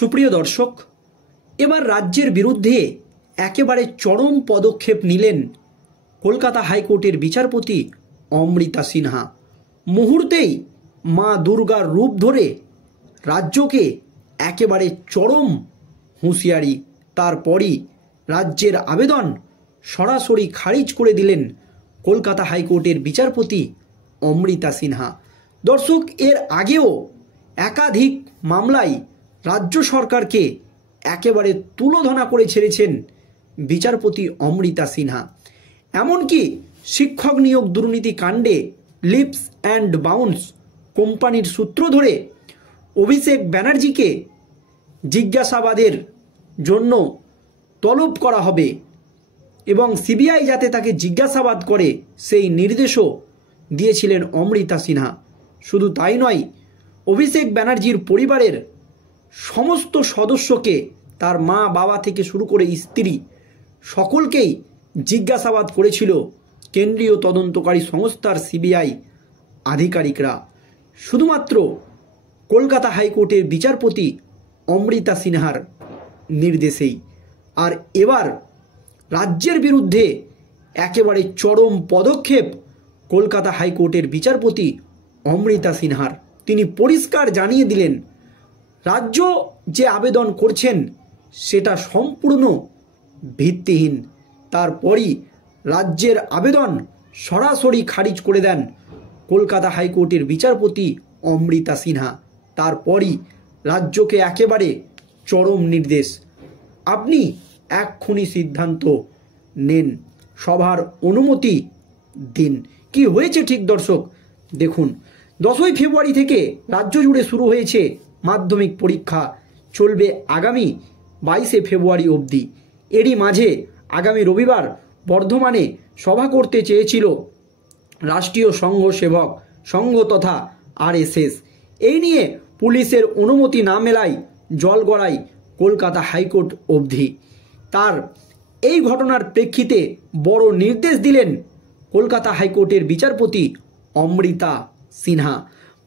সুপ্রিয় দর্শক, এবার রাজ্যের বিরুদ্ধে একেবারে চরম পদক্ষেপ নিলেন কলকাতা হাইকোর্টের বিচারপতি অমৃতা সিনহা। মুহূর্তেই মা দুর্গার রূপ ধরে রাজ্যকে একেবারে চরম হুঁশিয়ারি। তারপরই রাজ্যের আবেদন সরাসরি খারিজ করে দিলেন কলকাতা হাইকোর্টের বিচারপতি অমৃতা সিনহা। দর্শক, এর আগেও একাধিক মামলায় রাজ্য সরকারকে একেবারে তুলোধনা করে ছেড়েছেন বিচারপতি অমৃতা সিনহা। এমনকি শিক্ষক নিয়োগ দুর্নীতি কাণ্ডে লিপস অ্যান্ড বাউন্স কোম্পানির সূত্র ধরে অভিষেক ব্যানার্জিকে জিজ্ঞাসাবাদের জন্য তলব করা হবে এবং সিবিআই যাতে তাকে জিজ্ঞাসাবাদ করে সেই নির্দেশও দিয়েছিলেন অমৃতা সিনহা। শুধু তাই নয়, অভিষেক ব্যানার্জির পরিবারের সমস্ত সদস্যকে, তার মা বাবা থেকে শুরু করে স্ত্রী সকলকেই জিজ্ঞাসাবাদ করেছিল কেন্দ্রীয় তদন্তকারী সংস্থার সিবিআই আধিকারিকরা, শুধুমাত্র কলকাতা হাইকোর্টের বিচারপতি অমৃতা সিনহার নির্দেশেই। আর এবার রাজ্যের বিরুদ্ধে একেবারে চরম পদক্ষেপ কলকাতা হাইকোর্টের বিচারপতি অমৃতা সিনহার। তিনি পরিষ্কার জানিয়ে দিলেন, রাজ্য যে আবেদন করছেন সেটা সম্পূর্ণ ভিত্তিহীন। তারপরই রাজ্যের আবেদন সরাসরি খারিজ করে দেন কলকাতা হাইকোর্টের বিচারপতি অমৃতা সিনহা। তারপরই রাজ্যকে একেবারে চরম নির্দেশ, আপনি এক্ষুনি সিদ্ধান্ত নেন, সভার অনুমতি দিন। কি হয়েছে ঠিক দর্শক দেখুন, 10ই ফেব্রুয়ারি থেকে রাজ্য জুড়ে শুরু হয়েছে মাধ্যমিক পরীক্ষা, চলবে আগামী 22শে ফেব্রুয়ারি অবধি। এরই মাঝে আগামী রবিবার বর্ধমানে সভা করতে চেয়েছিল রাষ্ট্রীয় সংঘসেবক সংঘ তথা আরএসএস। এই নিয়ে পুলিশের অনুমতি না মেলায় জল গড়ায় কলকাতা হাইকোর্ট অবধি। তার এই ঘটনার প্রেক্ষিতে বড় নির্দেশ দিলেন কলকাতা হাইকোর্টের বিচারপতি অমৃতা সিনহা।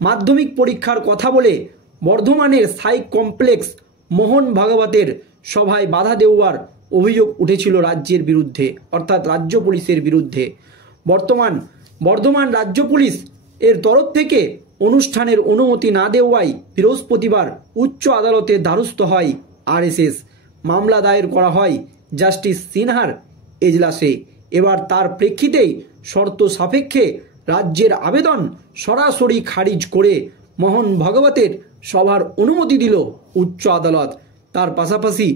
মাধ্যমিক পরীক্ষার কথা বলে বর্ধমানের সাইক কমপ্লেক্স মোহন ভাগবতের সভায় বাধা দেওয়ার অভিযোগ উঠেছিল রাজ্যের বিরুদ্ধে, অর্থাৎ রাজ্য পুলিশের বিরুদ্ধে। বর্ধমান রাজ্য পুলিশ এর তরফ থেকে অনুষ্ঠানের অনুমতি না দেওয়ায় বৃহস্পতিবার উচ্চ আদালতের দ্বারস্থ হয় আরএসএস। মামলা দায়ের করা হয় জাস্টিস সিনহার এজলাসে। এবার তার প্রেক্ষিতেই শর্ত সাপেক্ষে রাজ্যের আবেদন সরাসরি খারিজ করে মোহন ভাগবতের সভার অনুমতি দিল উচ্চ আদালত। তার পাশাপাশি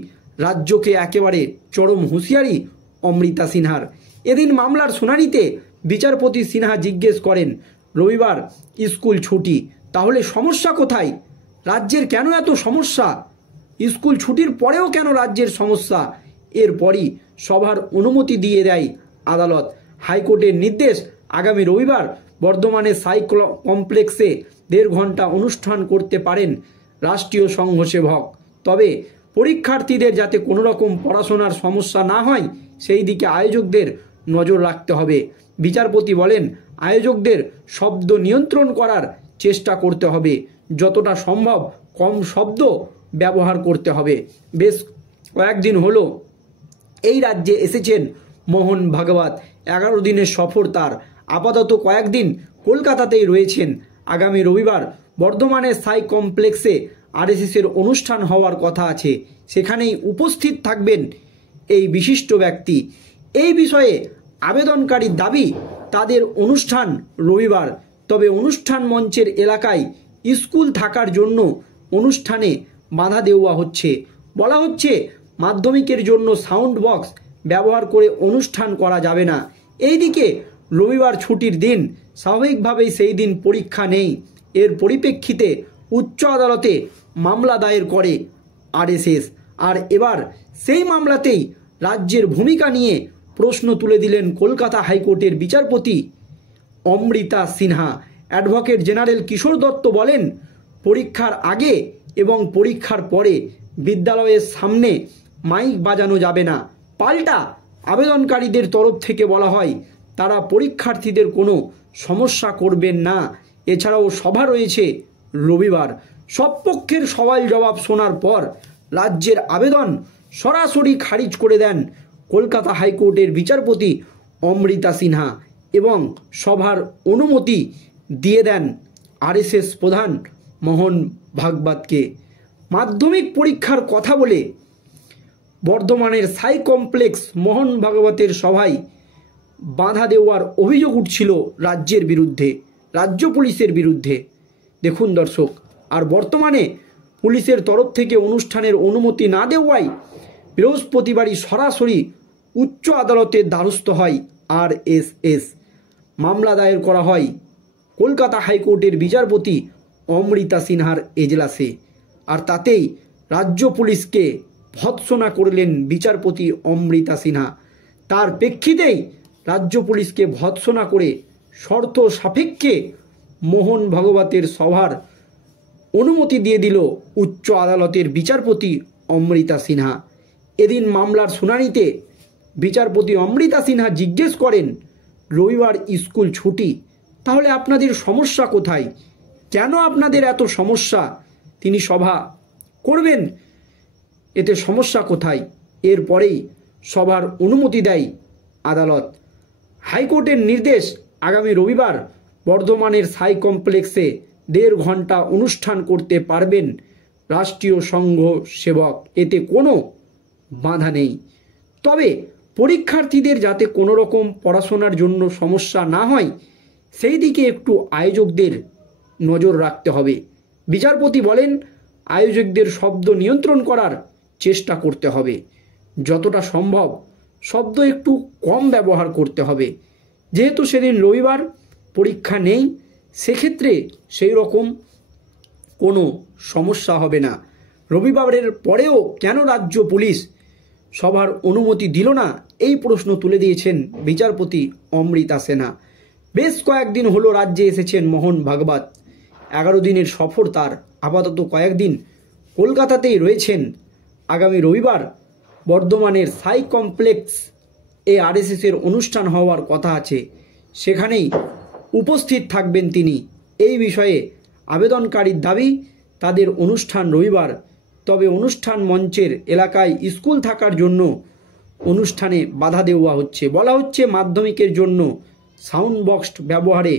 রাজ্যকে একেবারে চরম হুঁশিয়ারি অমৃতা সিনহার। এদিন মামলার শুনানিতে বিচারপতি সিনহা জিজ্ঞেস করেন, রবিবার স্কুল ছুটি, তাহলে সমস্যা কোথায়? রাজ্যের কেন এত সমস্যা? স্কুল ছুটির পরেও কেন রাজ্যের সমস্যা? এরপরই সভার অনুমতি দিয়ে দেয় আদালত। হাইকোর্টের নির্দেশ, আগামী রবিবার বর্ধমানের সাই কমপ্লেক্সে 1.5 ঘন্টা অনুষ্ঠান করতে পারেন রাষ্ট্রীয় সংঘসেবক। তবে পরীক্ষার্থীদের যাতে কোনো রকম পড়াশোনার সমস্যা না হয় সেই দিকে আয়োজকদের নজর রাখতে হবে। বিচারপতি বলেন, আয়োজকদের শব্দ নিয়ন্ত্রণ করার চেষ্টা করতে হবে, যতটা সম্ভব কম শব্দ ব্যবহার করতে হবে। বেশ কয়েকদিন হলো এই রাজ্যে এসেছেন মোহন ভাগবত, 11 দিনের সফর তার। আপাতত কয়েকদিন কলকাতাতেই রয়েছেন। আগামী রবিবার বর্ধমানের সাই কমপ্লেক্সে আরএসএসের অনুষ্ঠান হওয়ার কথা আছে, সেখানেই উপস্থিত থাকবেন এই বিশিষ্ট ব্যক্তি। এই বিষয়ে আবেদনকারীর দাবি, তাদের অনুষ্ঠান রবিবার, তবে অনুষ্ঠান মঞ্চের এলাকায় স্কুল থাকার জন্য অনুষ্ঠানে বাধা দেওয়া হচ্ছে। বলা হচ্ছে মাধ্যমিকের জন্য সাউন্ড বক্স ব্যবহার করে অনুষ্ঠান করা যাবে না। এইদিকে রবিবার ছুটির দিন, স্বাভাবিকভাবেই সেই দিন পরীক্ষা নেই। এর পরিপ্রেক্ষিতে উচ্চ আদালতে মামলা দায়ের করে আরএসএস। আর এবার সেই মামলাতেই রাজ্যের ভূমিকা নিয়ে প্রশ্ন তুলে দিলেন কলকাতা হাইকোর্টের বিচারপতি অমৃতা সিনহা। অ্যাডভোকেট জেনারেল কিশোর দত্ত বলেন, পরীক্ষার আগে এবং পরীক্ষার পরে বিদ্যালয়ের সামনে মাইক বাজানো যাবে না। পাল্টা আবেদনকারীদের তরফ থেকে বলা হয় তারা পরীক্ষার্থীদের কোনো সমস্যা করবেন না। এছাড়াও সভা রয়েছে রবিবার। সব পক্ষের সওয়াল জবাব শোনার পর রাজ্যের আবেদন সরাসরি খারিজ করে দেন কলকাতা হাইকোর্টের বিচারপতি অমৃতা সিনহা এবং সভার অনুমতি দিয়ে দেন আরএসএস প্রধান মোহন ভাগবতকে। মাধ্যমিক পরীক্ষার কথা বলে বর্ধমানের সাই কমপ্লেক্স মোহন ভাগবতের সভায় বাধা দেওয়ার অভিযোগ উঠছিল রাজ্যের বিরুদ্ধে, রাজ্য পুলিশের বিরুদ্ধে। দেখুন দর্শক, আর বর্তমানে পুলিশের তরফ থেকে অনুষ্ঠানের অনুমতি না দেওয়ায় বৃহস্পতিবারই সরাসরি উচ্চ আদালতের দ্বারস্থ হয় আরএসএস। মামলা দায়ের করা হয় কলকাতা হাইকোর্টের বিচারপতি অমৃতা সিনহার এজলাসে। আর তাতেই রাজ্য পুলিশকে ভৎসনা করলেন বিচারপতি অমৃতা সিনহা। তার প্রেক্ষিতেই রাজ্য পুলিশকে ভৎসনা করে শর্ত সাপেক্ষে মোহন ভাগবতের সভার অনুমতি দিয়ে দিল উচ্চ আদালতের বিচারপতি অমৃতা সিনহা। এদিন মামলার শুনানিতে বিচারপতি অমৃতা সিনহা জিজ্ঞেস করেন, রবিবার স্কুল ছুটি, তাহলে আপনাদের সমস্যা কোথায়? কেন আপনাদের এত সমস্যা? তিনি সভা করবেন, এতে সমস্যা কোথায়? এরপরেই সভার অনুমতি দেয় আদালত। হাইকোর্টের নির্দেশ, আগামী রবিবার বর্ধমানের সাই কমপ্লেক্সে 1.5 ঘন্টা অনুষ্ঠান করতে পারবেন রাষ্ট্রীয় সংঘ সেবক, এতে কোনো বাধা নেই। তবে পরীক্ষার্থীদের যাতে কোনো রকম পড়াশোনার জন্য সমস্যা না হয় সেই দিকে একটু আয়োজকদের নজর রাখতে হবে। বিচারপতি বলেন, আয়োজকদের শব্দ নিয়ন্ত্রণ করার চেষ্টা করতে হবে, যতটা সম্ভব শব্দ একটু কম ব্যবহার করতে হবে। যেহেতু সেদিন রবিবার, পরীক্ষা নেই, সেক্ষেত্রে সেই রকম কোনো সমস্যা হবে না। রবিবারের পরেও কেন রাজ্য পুলিশ সভার অনুমতি দিল না, এই প্রশ্ন তুলে দিয়েছেন বিচারপতি অমৃতা সিনহা। বেশ কয়েকদিন হলো রাজ্যে এসেছেন মোহন ভাগবত। 11 দিনের সফর তার। আপাতত কয়েকদিন কলকাতাতেই রয়েছেন। আগামী রবিবার বর্ধমানের সাই কমপ্লেক্স আরএসএসের অনুষ্ঠান হওয়ার কথা আছে, সেখানেই উপস্থিত থাকবেন তিনি। এই বিষয়ে আবেদনকারীর দাবি, তাদের অনুষ্ঠান রবিবার, তবে অনুষ্ঠান মঞ্চের এলাকায় স্কুল থাকার জন্য অনুষ্ঠানে বাধা দেওয়া হচ্ছে। বলা হচ্ছে মাধ্যমিকের জন্য সাউন্ড বক্স ব্যবহারে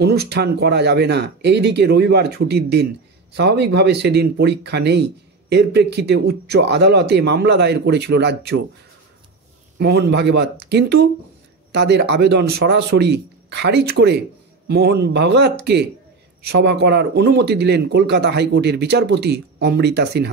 অনুষ্ঠান করা যাবে না। এইদিকে রবিবার ছুটির দিন, স্বাভাবিকভাবে সেদিন পরীক্ষা নেই। এর প্রেক্ষিতে উচ্চ আদালতে মামলা দায়ের করেছিল রাজ্য মোহন ভাগবত, কিন্তু তাদের আবেদন সরাসরি খারিজ করে মোহন ভাগবতকে সভা করার অনুমতি দিলেন কলকাতা হাইকোর্টের বিচারপতি অমৃতা সিনহা।